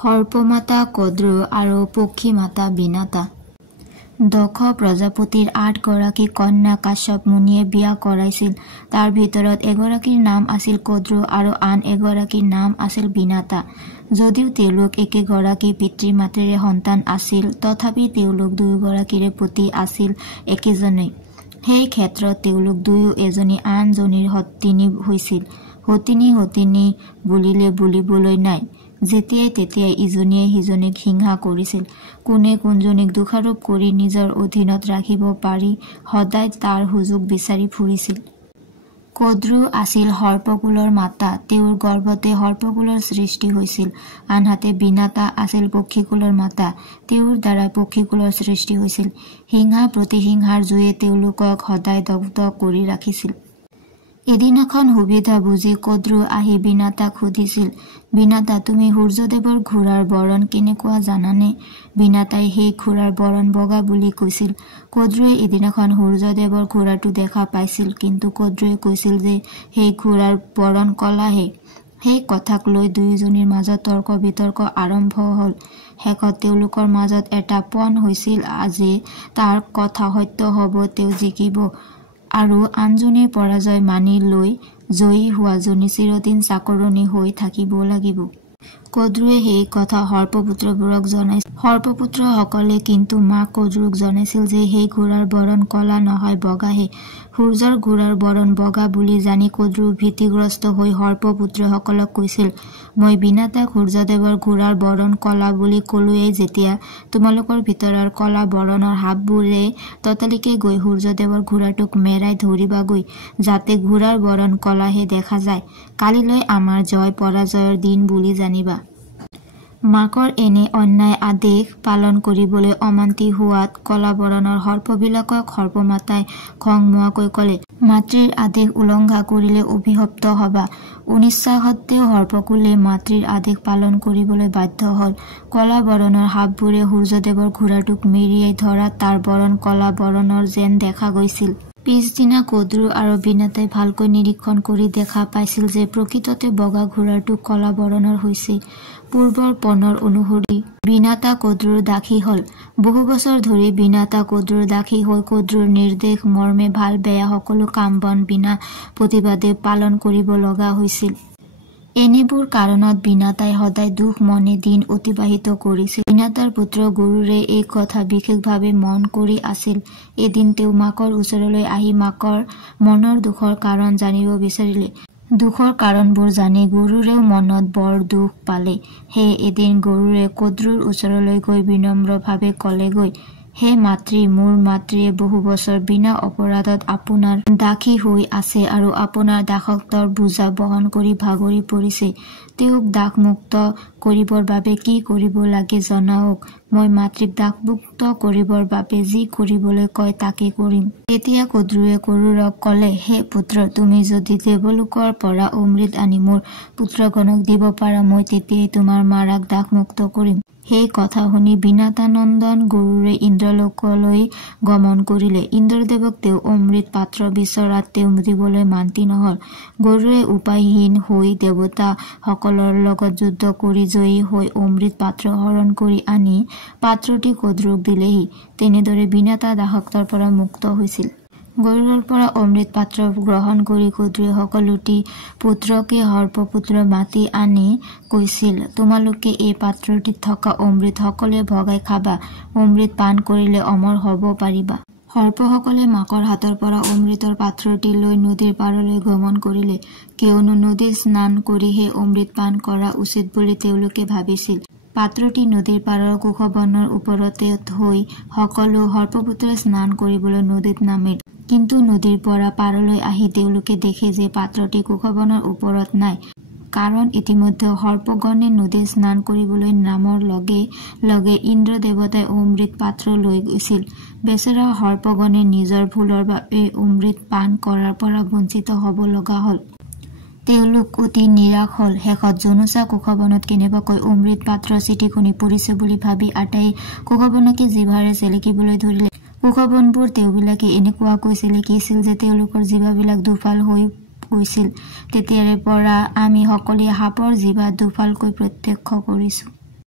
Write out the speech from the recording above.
সৰ্পমাতা কদ্ৰু আৰু পক্ষী মাতা বিনাতা। দক্ষ প্ৰজাপতিৰ ৮ গৰাকী কন্যা কাশ্যপ মুনিয়ে বিয়া কৰাইছিল। তাৰ ভিতৰত এগৰাকীৰ নাম আছিল কদ্ৰু আৰু আন এগৰাকীৰ নাম আছিল বিনাতা। যদিও তেওঁলোক একেগৰাকী পিতৃ মাতৃৰে সন্তান আছিল, তথাপি তেওঁলোক দুয়োগৰাকীৰে পতি আছিল একেজনেই। সেই ক্ষেত্ৰত তেওঁলোক দুয়ো এজনী আনজনীৰ সতিনী হৈছিল। সতিনী বুলিলে বুলিবলৈ নাই। যেতিয়াই তেতিয়াই ইজনীয়ে সিজনীক হিংসা কৰিছিল। কোনে কোনজনীক দোষাৰোপ কৰি নিজৰ অধীনত ৰাখিব পাৰি সদায় তাৰ সুযোগ বিচাৰি ফুৰিছিল। কদ্ৰু আছিল সৰ্পকুলৰ মাতা। তেওঁৰ গৰ্ভতে সৰ্পকুলৰ সৃষ্টি হৈছিল। আনহাতে বিনাতা আছিল পক্ষীকুলৰ মাতা। তেওঁৰ দ্বাৰা পক্ষীকুলৰ সৃষ্টি হৈছিল। হিংসা প্ৰতিহিংসাৰ জুয়ে তেওঁলোকক সদায় দগ্ধ কৰি ৰাখিছিল। এদিনাখন সুবিধা বুজি কদ্ৰু আহি বিনাতাক সুধিছিল, বিনাতা, তুমি সূৰ্যদেৱৰ ঘোঁৰাৰ বৰণ কেনেকুৱা জানানে? বিনাতাই সেই ঘোঁৰাৰ বৰণ বগা বুলি কৈছিল। কদ্ৰুৱে এদিনাখন সূৰ্যদেৱৰ ঘোঁৰাটো দেখা পাইছিল, কিন্তু কদ্ৰুৱে কৈছিল যে সেই ঘোঁৰাৰ বৰণ কলাহে। সেই কথাক লৈ দুয়োজনীৰ মাজত তৰ্ক বিতৰ্ক আৰম্ভ হল। শেষত তেওঁলোকৰ মাজত এটা পণ হৈছিল যে তাৰ কথা সত্য হব, তেওঁ জিকিব আৰু আনজনীৰ পৰাজয় মানি লৈ জয়ী হোৱাজনী চিৰদিন চাকৰণী হৈ থাকিব লাগিব। কদ্ৰুৱে সেই কথা সৰ্পপুত্ৰবোৰক জনাইছিল। সৰ্পপুত্ৰসকলে কিন্তু মাক কদ্ৰুক জনাইছিল যে সেই ঘোঁৰাৰ বৰণ কলা নহয়, বগাহে। সূৰ্যৰ ঘোঁৰাৰ বৰণ বগা বুলি জানি কদ্ৰু ভীতিগ্ৰস্ত হৈ সৰ্পপুত্ৰসকলক কৈছিল, মই বিনাতাক সূৰ্যদেৱৰ ঘোঁৰাৰ বৰণ কলা বুলি কলোৱেই যেতিয়া, তোমালোকৰ ভিতৰৰ কলা বৰণৰ সাপবোৰে ততালিকে গৈ সূৰ্যদেৱৰ ঘোঁৰাটোক মেৰাই ধৰিবাগৈ, যাতে ঘোঁৰাৰ বৰণ কলাহে দেখা যায়। কালিলৈ আমাৰ জয় পৰাজয়ৰ দিন বুলি জানিবা। মাকৰ এনে অন্যায় আদেশ পালন কৰিবলৈ অমান্তি হোৱাত কলা বৰণৰ সৰ্পবিলাকক সৰ্পমাতাই খং মোৱাকৈ কলে, মাতৃৰ আদেশ উলংঘা কৰিলে অভিশপ্ত হবা। অনিচ্ছা সত্ত্বেও সৰ্পকুলে মাতৃৰ আদেশ পালন কৰিবলৈ বাধ্য হল। কলা বৰণৰ সাপবোৰে সূৰ্যদেৱৰ ঘোঁৰাটোক মেৰিয়াই ধৰাত তাৰ বৰণ কলা বৰণৰ যেন দেখা গৈছিল। পিছদিনা কদ্ৰু আৰু বিনাতাই ভালকৈ নিৰীক্ষণ কৰি দেখা পাইছিল যে প্ৰকৃততে বগা ঘোঁৰাটো কলা বৰণৰ হৈছে। পূৰ্বৰ পণৰ অনুসৰি বিনাতা কদ্ৰুৰ দাসী হল। বহু বছৰ ধৰি বিনাতা কদ্ৰুৰ দাসী হৈ কদ্ৰুৰ নিৰ্দেশ মৰ্মে ভাল বেয়া সকলো কাম বন বিনা প্ৰতিবাদে পালন কৰিব লগা হৈছিল। এনেবোৰ কাৰণত বিনাতাই সদায় দুখ মনে দিন অতিবাহিত কৰিছিল। বিনাতাৰ পুত্ৰ গৰুৰে এই কথা বিশেষভাৱে মন কৰি আছিল। এদিন তেওঁ মাকৰ ওচৰলৈ আহি মাকৰ মনৰ দুখৰ কাৰণ জানিব বিচাৰিলে। দুখৰ কাৰণবোৰ জানি গৰুৰেও মনত বৰ দুখ পালে। সেয়ে এদিন গৰুৰে কদ্ৰুৰ ওচৰলৈ গৈ বিনম্ৰভাৱে কলেগৈ, হে মাতৃ, মোৰ মাতৃয়ে বহু বছৰ বিনা অপৰাধত আপোনাৰ দাসী হৈ আছে আৰু আপোনাৰ দাসত্বৰ বোজা বহন কৰি ভাগৰি পৰিছে। তেওঁক দাসমুক্ত কৰিবৰ বাবে কি কৰিব লাগে জনাওক। মই মাতৃক দাসমুক্ত কৰিবৰ বাবে যি কৰিবলৈ কয় তাকে কৰিম। তেতিয়া কদ্ৰুৱে গৰুৰক কলে, হে পুত্ৰ, তুমি যদি দেৱলোকৰ পৰা অমৃত আনি মোৰ পুত্ৰগণক দিব পাৰা, মই তেতিয়াই তোমাৰ মাৰাক দাসমুক্ত কৰিম। সেই কথা শুনি বিনাতানন্দন গৰুৰে ইন্দ্ৰলোকলৈ গমন কৰিলে। ইন্দ্ৰদেৱক তেওঁ অমৃত পাত্ৰ বিচৰাত তেওঁ দিবলৈ মান্তি নহল। গৰুৰে উপায়হীন হৈ দেৱতা সকলৰ লগত যুদ্ধ কৰি জয়ী হৈ অমৃত পাত্ৰ হৰণ কৰি আনি পাত্ৰটি কদ্ৰুক দিলেহি। তেনেদৰে বিনাতা দাসত্বৰ পৰা মুক্ত হৈছিল। গৰুৰৰ পৰা অমৃত পাত্ৰ গ্ৰহণ কৰি কদ্ৰুৱে সকলোটি পুত্ৰকে সৰ্পপুত্ৰ মাতি আনি কৈছিল, তোমালোকে এই পাত্ৰটিত থকা অমৃত সকলোৱে ভগাই খাবা। অমৃত পান কৰিলে অমৰ হব পাৰিবা। সৰ্পসকলে মাকৰ হাতৰ পৰা অমৃতৰ পাত্ৰটি লৈ নদীৰ পাৰলৈ গমন কৰিলে, কিয়নো নদীত স্নান কৰিহে অমৃত পান কৰা উচিত বুলি তেওঁলোকে ভাবিছিল। পাত্ৰটি নদীৰ পাৰৰ কোষবনৰ ওপৰতে থৈ সকলো সৰ্পপুত্ৰই স্নান কৰিবলৈ নদীত নামিল। কিন্তু নদীৰ পৰা পাৰলৈ আহি তেওঁলোকে দেখে যে পাত্ৰটি কোষবনৰ ওপৰত নাই, কাৰণ ইতিমধ্যে সৰ্পগণে নদীত স্নান কৰিবলৈ নামৰ লগে লগে ইন্দ্ৰ দেৱতাই অমৃত পাত্ৰ লৈ গৈছিল। বেচেৰা সৰ্পগণে নিজৰ ভুলৰ বাবে অমৃত পান কৰাৰ পৰা বঞ্চিত হব লগা হল। তেওঁলোক অতি নিৰাশ হল। শেষত জনুচা কোষবনত কেনেবাকৈ অমৃত পাত্ৰ চিটিকনি পৰিছে বুলি ভাবি আটাই কোষবনকে জিভাৰে চেলেকিবলৈ ধৰিলে। কোষবনবোৰ তেওঁবিলাকে এনেকুৱাকৈ চেলেকিছিল যে তেওঁলোকৰ জিভাবিলাক দুফাল হৈ গৈছিল। তেতিয়াৰে পৰা আমি সকলোৱে সাপৰ জিভা দুফালকৈ প্ৰত্যক্ষ কৰিছো।